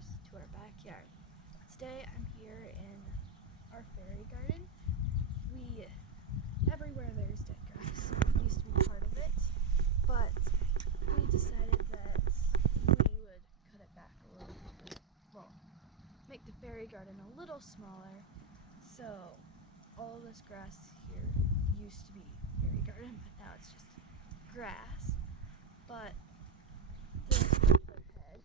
sprinklers to our backyard. Today I'm here in our fairy garden. Everywhere there's dead grass used to be part of it, but we decided that we would cut it back a little bit. Well, make the fairy garden a little smaller, so all of this grass here used to be fairy garden, but now it's just grass. But the sprinkler head,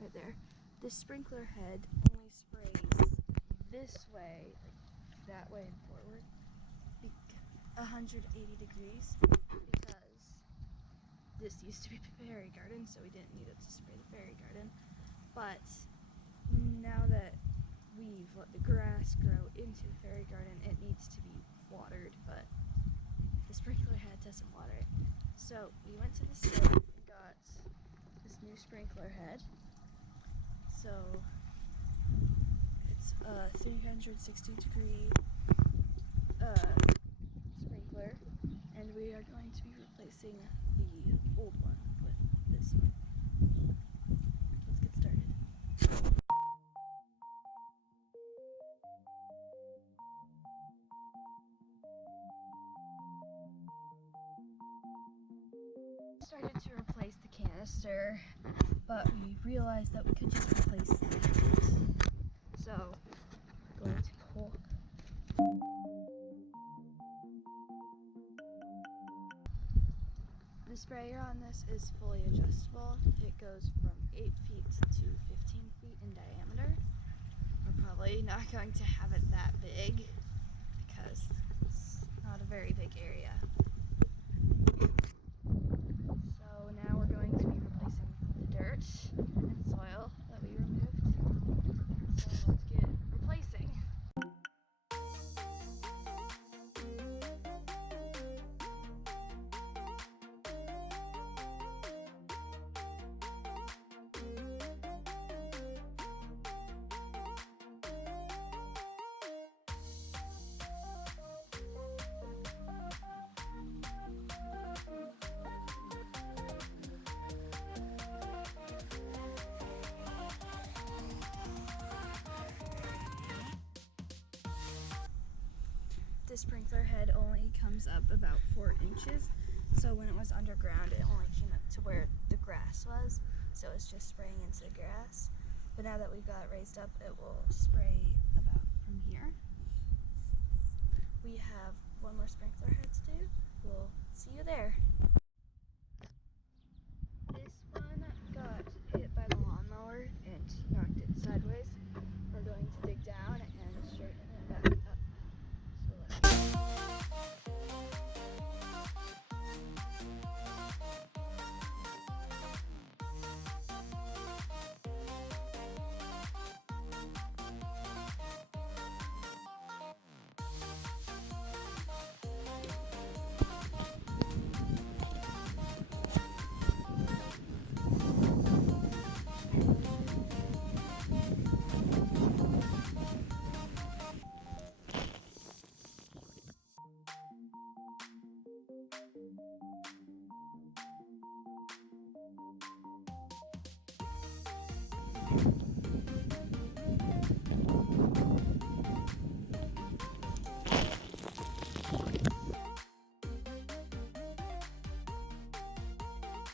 right there, this sprinkler head only sprays this way, like that way and forward, 180 degrees, because this used to be a fairy garden, so we didn't need it to spray the fairy garden. But now that we've let the grass grow into the fairy garden, it needs to be watered, but the sprinkler head doesn't water it. So we went to the store and got this new sprinkler head. So it's a 360 degree sprinkler, and we are going to be replacing the old one with this one. Let's get started. Started to replace the canister, but we realized that we could just replace the tank. So we're going to pull. The sprayer on this is fully adjustable. It goes from 8 feet to 15 feet in diameter. We're probably not going to have it that big because it's not a very big area. So now we're going to be replacing the dirt and soil that we removed. So let's get replacing. The sprinkler head only comes up about 4 inches, so when it was underground it only came up to where the grass was, so it's just spraying into the grass. But now that we've got it raised up, it will spray about from here. We have one more sprinkler head to do. We'll see you there. This one got hit by the lawnmower and knocked it sideways. We're going to dig down and straighten it back up. So